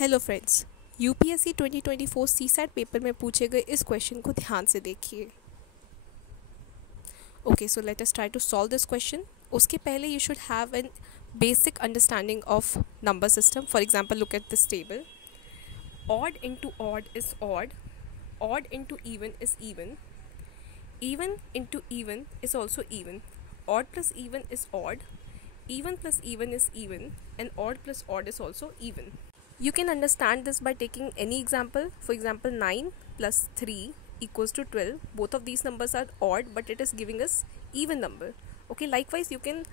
Hello friends, UPSC 2024 CSAT paper में पूछे गए इस क्वेश्चन को ध्यान से देखिए। Okay, so let us try to solve this question. उसके पहले you should have an basic understanding of number system. For example, look at this table. Odd into odd is odd into even is even into even is also even, odd plus even is odd, even plus even is even, and odd plus odd is also even. You can understand this by taking any example. For example, 9 plus 3 equals to 12. Both of these numbers are odd, but it is giving us even number. Okay, likewise you can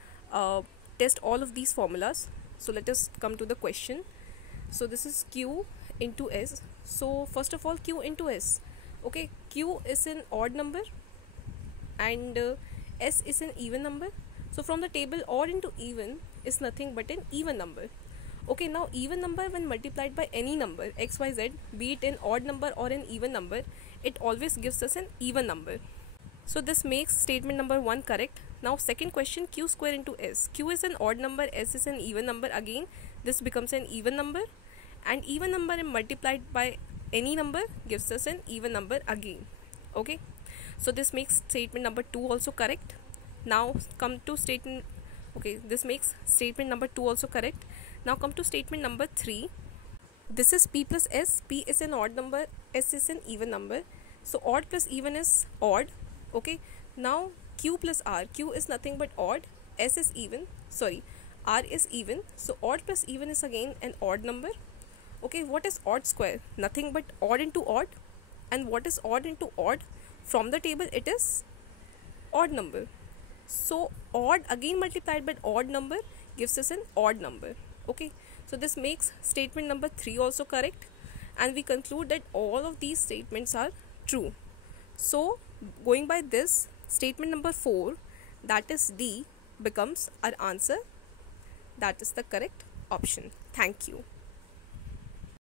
test all of these formulas. So let us come to the question. So this is q into s. So first of all, q into s. Okay, q is an odd number and s is an even number. So from the table, odd into even is nothing but an even number. Okay, now even number when multiplied by any number xyz, be it an odd number or an even number, it always gives us an even number. So this makes statement number 1 correct. Now second question, q square into s. Q is an odd number, s is an even number. Again this becomes an even number, and even number multiplied by any number gives us an even number again. Okay, so this makes statement number 2 also correct. Now come to statement, okay, this makes statement number 2 also correct. Now come to statement number 3. This is p plus s. P is an odd number, s is an even number. So odd plus even is odd. Okay, now q plus r. Q is nothing but odd, s is even, sorry, r is even. So odd plus even is again an odd number. Okay, what is odd square? Nothing but odd into odd. And what is odd into odd? From the table it is odd number. So odd again multiplied by odd number gives us an odd number. Okay, so this makes statement number 3 also correct, and we conclude that all of these statements are true. So going by this, statement number 4, that is D, becomes our answer. That is the correct option. Thank you.